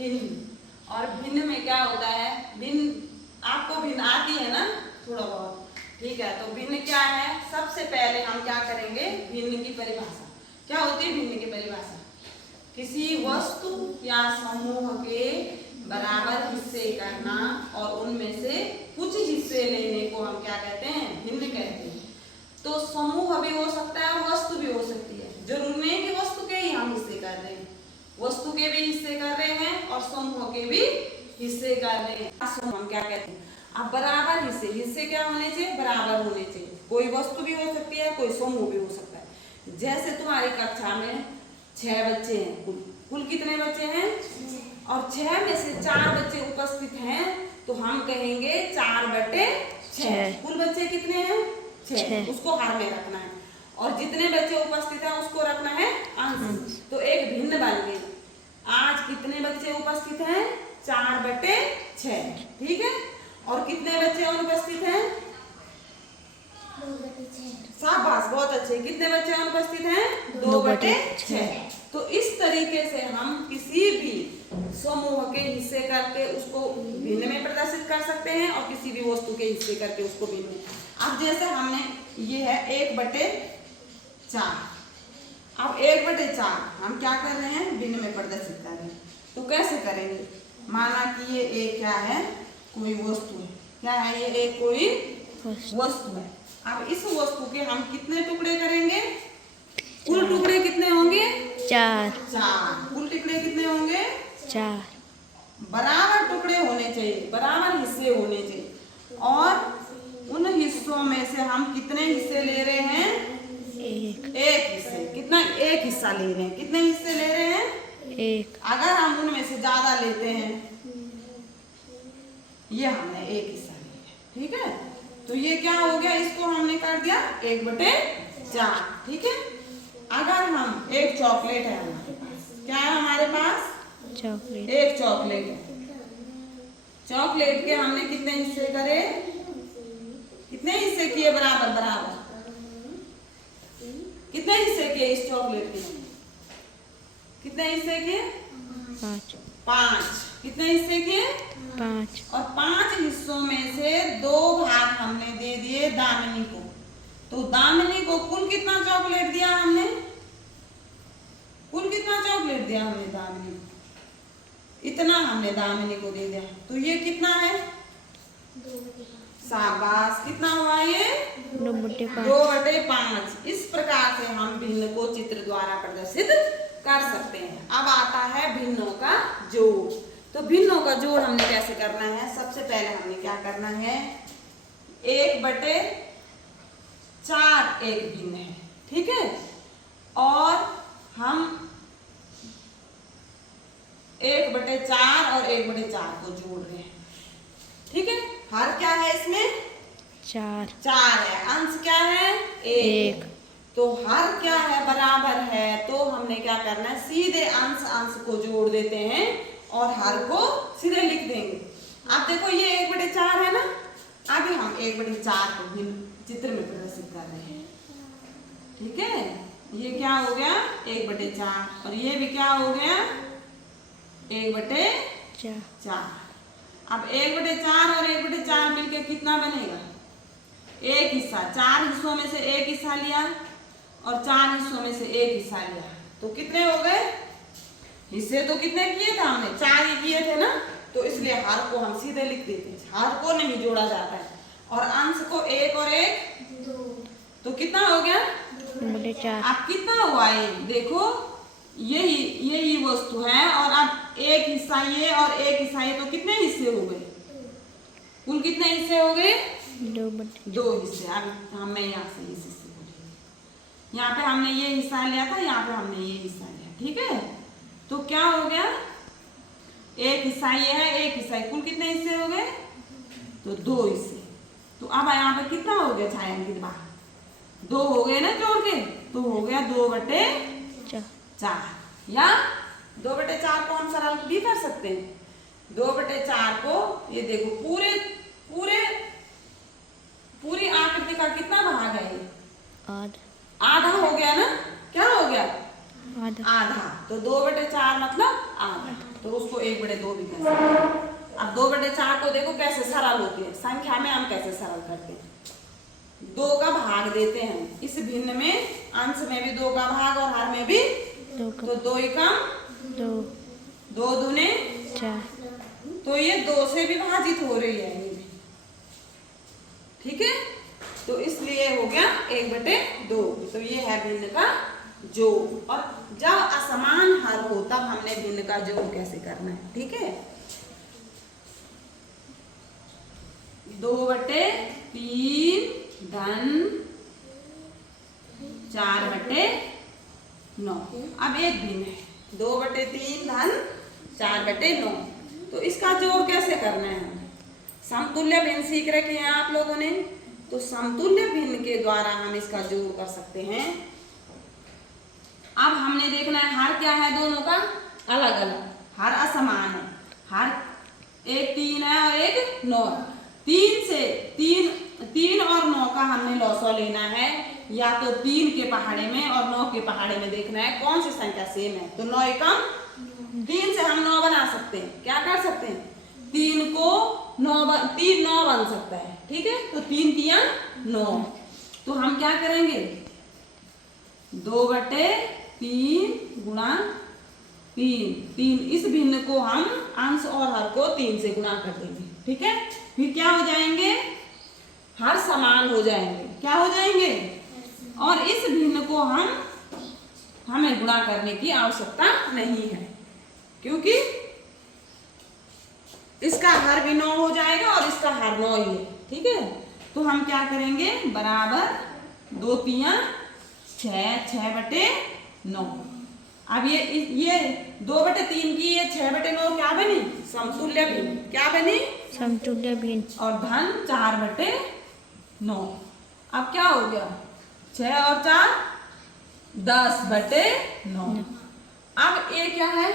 भिन्न। और भिन्न में क्या होता है, भिन्न आपको भिन्न आती है ना थोड़ा बहुत, ठीक है। तो भिन्न क्या है, सबसे पहले हम क्या करेंगे, भिन्न की परिभाषा क्या होती है। भिन्न की परिभाषा किसी वस्तु या समूह के बराबर हिस्से करना और उनमें से कुछ हिस्से लेने को हम क्या कहते हैं, भिन्न कहते हैं। तो समूह भी हो सकता है और वस्तु भी हो सकती है, जरूरी नहीं कि वस्तु के ही हम हिस्से कर रहे हैं, वस्तु के भी हिस्से कर रहे हैं और समूह के भी हिस्से कर रहे हैं। हम क्या कहते हैं, अब बराबर हिस्से, हिस्से क्या होने चाहिए, बराबर होने चाहिए। कोई वस्तु भी हो सकती है, कोई समूह भी हो सकता है। जैसे तुम्हारी कक्षा में 6 बच्चे हैं, कुल कितने बच्चे हैं, और 6 में से 4 बच्चे उपस्थित हैं, तो हम कहेंगे 4/6। कुल बच्चे कितने हैं, 6, उसको हर में रखना है। और जितने बच्चे उपस्थित हैं उसको रखना है अंश, तो एक भिन्न बन गई। आज कितने बच्चे उपस्थित हैं, 4/6, ठीक है। और कितने बच्चे अनुपस्थित हैं, 2/6। शाबाश, बहुत अच्छे। कितने बच्चे अनुपस्थित हैं, 2/6। तो इस तरीके से हम किसी भी समूह के हिस्से करके उसको भिन्न में प्रदर्शित कर सकते हैं और किसी भी वस्तु के हिस्से करके उसको भिन्न में। अब जैसे हमने ये है 1/4, अब 1/4 हम क्या कर रहे हैं, भिन्न में प्रदर्शित कर रहे हैं। तो कैसे करेंगे, माना कि ये एक क्या है, कोई वस्तु है, क्या है ये, एक कोई वस्तु है। अब इस वस्तु के हम कितने टुकड़े करेंगे, कुल टुकड़े कितने होंगे, 4। कुल टुकड़े कितने होंगे, 4। बराबर टुकड़े होने चाहिए, बराबर हिस्से होने चाहिए। और उन हिस्सों में से हम कितने हिस्से ले रहे हैं, एक हिस्से। कितना, एक हिस्सा ले रहे हैं। कितने हिस्से ले रहे हैं, 1। अगर हम उनमें से ज्यादा लेते हैं, ये हमने एक हिस्सा लिया, ठीक है। तो ये क्या हो गया, इसको हमने कर दिया 1/4, ठीक है। अगर हम, एक चॉकलेट है हमारे पास, क्या है हमारे पास, चॉकलेट, एक चॉकलेट है। चॉकलेट के हमने कितने हिस्से करे, कितने हिस्से किए, बराबर बराबर कितने हिस्से किए इस चॉकलेट के, कितने हिस्से किए, 5। कितने हिस्से किए, 5। और 5 हिस्सों में से 2 भाग हमने दे दिए दामिनी को। तो दामिनी को कुल कितना चॉकलेट दिया हमने, कुल कितना चॉकलेट दिया हमने दामिनी को, इतना हमने दामिनी को दे दिया। तो ये कितना है, 2/5। शाबाश, कितना हुआ ये, 2/5। 2/5। इस प्रकार से हम भिन्न को चित्र द्वारा प्रदर्शित कर सकते हैं। अब आता है भिन्नों का जोड़। तो भिन्नों का जोड़ हमने कैसे करना है, सबसे पहले हमने क्या करना है, 1/4 एक भिन्न है, ठीक है। और हम 1/4 और 1/4 को जोड़ रहे हैं, ठीक है। हर क्या है इसमें, 4 है, अंश क्या है, 1। तो हर क्या है, बराबर है। तो हमने क्या करना है, सीधे अंश अंश को जोड़ देते हैं और हर को सीधे लिख देंगे। अब देखो ये 1/4 है ना, अभी हम 1/4 को भी चित्र में प्रदर्शित कर रहे हैं, ठीक है। ये क्या हो गया, 1/4, और ये भी क्या हो गया, 1/4। अब 1/4 और 1/4 मिलके कितना बनेगा, एक हिस्सा। 4 हिस्सों में से एक हिस्सा लिया और 4 हिस्सों में से एक हिस्सा लिया, तो कितने हो गए, हिस्से तो कितने किए थे हमने, 4 ही किए थे ना। तो इसलिए हर को हम सीधे लिख देते हैं, हर को नहीं जोड़ा जाता है। और अंश को 1 और 1 2, तो कितना हो गया, 2/4। अब कितना हुआ ये, देखो यही वस्तु है, और अब एक हिस्सा ये और एक हिस्सा ये, तो कितने हिस्से हो गए, कुल कितने हिस्से हो गए, 2 हिस्से। अब हमें यहाँ से इस हिस्से को लेंगे, यहाँ पे हमने ये हिस्सा लिया था, यहाँ पे हमने ये हिस्सा लिया, ठीक है। तो क्या हो गया, एक हिस्सा ये है, एक हिस्सा है, कुल कितने हिस्से हो गए, तो 2 हिस्से। तो अब यहाँ पे कितना हो गया छायांकित बाहर, 2 हो गए ना जोड़ के, तो हो गया 2/4, या 2/4 को हम सरल भी कर सकते हैं। 2/4 को ये देखो पूरी आकृति का कितना भाग है, ये आधा हो गया ना, क्या हो गया, आधा। आधा, तो 2/4 मतलब आधा, तो उसको 1/2 भी कह सकते हैं। अब 2/4 को देखो कैसे सरल होती है, संख्या में हम कैसे सरल करते हैं। 2 का भाग देते हैं, इस भिन्न में अंश में भी 2 का भाग और हर में भी, तो 2 एकम 2, 2 दूने 4, तो ये 2 से विभाजित हो रही है ये भी, ठीक है। तो इसलिए हो गया 1/2, तो ये है भिन्न का जोड़। और जब असमान हर हो तब हमने भिन्न का जोड़ कैसे करना है, ठीक है। 2/3 धन 4/9। अब एक भिन्न है 2/3 धन 4/9, तो इसका जोड़ कैसे करना है। समतुल्य भिन्न सीख रखे हैं आप लोगों ने, तो समतुल्य भिन्न के द्वारा हम इसका जोड़ कर सकते हैं। अब हमने देखना है हर क्या है, दोनों का अलग अलग, हर असमान है, हर एक 3 है और एक 9 है। 3 और 9 का हमने लॉसो लेना है, या तो 3 के पहाड़े में और 9 के पहाड़े में देखना है कौन सी संख्या सेम है। तो 9 एकम 3 से हम 9 बना सकते हैं, क्या कर सकते हैं, 3 को 9 बन सकता है, ठीक है। तो 3 तिया 9, तो हम क्या करेंगे 2/3 गुणा 3, इस भिन्न को हम अंश और हर को 3 से गुणा कर देंगे, ठीक है। फिर क्या हो जाएंगे, हर समान हो जाएंगे, क्या हो जाएंगे, और इस भिन्न को हमें गुणा करने की आवश्यकता नहीं है, क्योंकि इसका हर भी 9 हो जाएगा और इसका हर 9 ही है, ठीक है। तो हम क्या करेंगे, बराबर 2 तिया 6, 6/9। अब ये 2/3 की ये 6/9 क्या बनी, समतुल्य भिन्न, क्या बनी, समतुल्य भिन्न, और धन 4/9। अब क्या हो गया, 6 और 4 10/9। अब ये क्या है,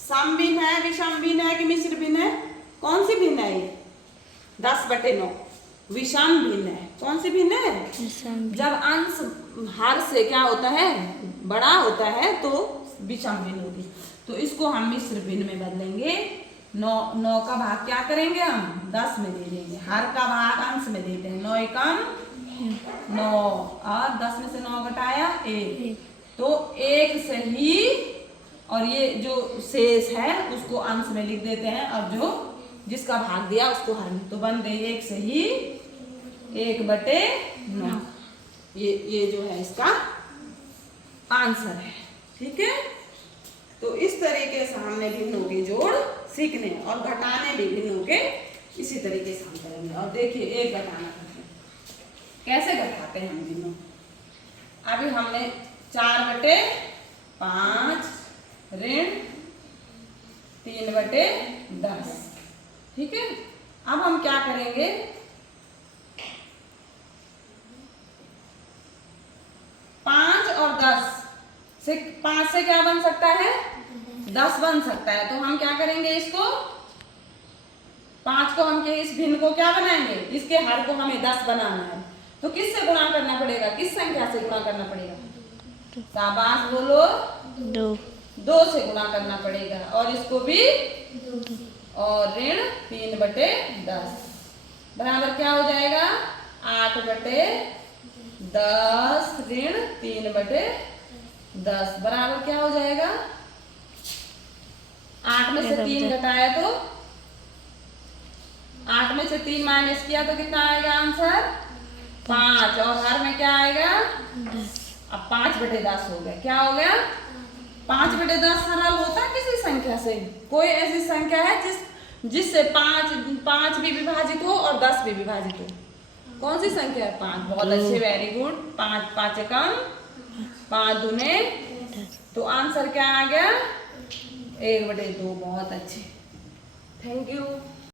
सम भिन्न है, विषम भिन्न है कि मिश्र भिन्न है, कौन सी भिन्न है ये, 10/9 विषम भिन्न है। कौन सी भिन्न है, जब अंश हर से क्या होता है, बड़ा होता है तो विषम भिन्न होगी। तो इसको हम मिश्र भिन्न में बदलेंगे। 9 का भाग क्या करेंगे, हम 10 में दे देंगे, हर का भाग अंश में देते हैं, 9 एकम 9 और 10 में से 9 घटाया 1, तो 1 से ही, और ये जो शेष है उसको अंश में लिख देते हैं, और जो जिसका भाग दिया उसको हर में, तो बन गई 1 से ही 1/9। ये जो है इसका आंसर है, ठीक है। तो इस तरीके से हमने भिन्नों के जोड़ सीखने और घटाने भी भिन्नों के इसी तरीके से हम करेंगे। और देखिए एक घटाना करते हैं, कैसे घटाते हैं हम भिन्नों। अभी हमने 4/5 ऋण 3/10, ठीक है। अब हम क्या करेंगे, 5 और 10 से, 5 से क्या बन सकता है, 10 बन सकता है। तो हम क्या करेंगे, इसको 5 को हम के इस भिन्न को क्या बनाएंगे, इसके हर को हमें 10 बनाना है। तो किससे गुणा करना पड़ेगा, किस संख्या से गुणा करना पड़ेगा, शाबाश बोलो, 2 से गुणा करना पड़ेगा, और इसको भी, और ऋण 3/10 बराबर क्या हो जाएगा, 8/10 ऋण 3/10 बराबर क्या हो जाएगा, 8 में से 3 घटाया तो 8 में से 3 माइनस किया तो कितना आएगा आंसर, 5, और हर में क्या आएगा 10। अब 5/10 हो गया, क्या हो गया 5/10 सरल होता है किसी संख्या से। कोई ऐसी संख्या है जिससे 5 भी विभाजित हो और 10 भी विभाजित हो, कौन सी संख्या है, 5। बहुत अच्छे, वेरी गुड। 5 एकम 5 दूने, तो आंसर क्या आ गया 1/2। बहुत अच्छे, थैंक यू।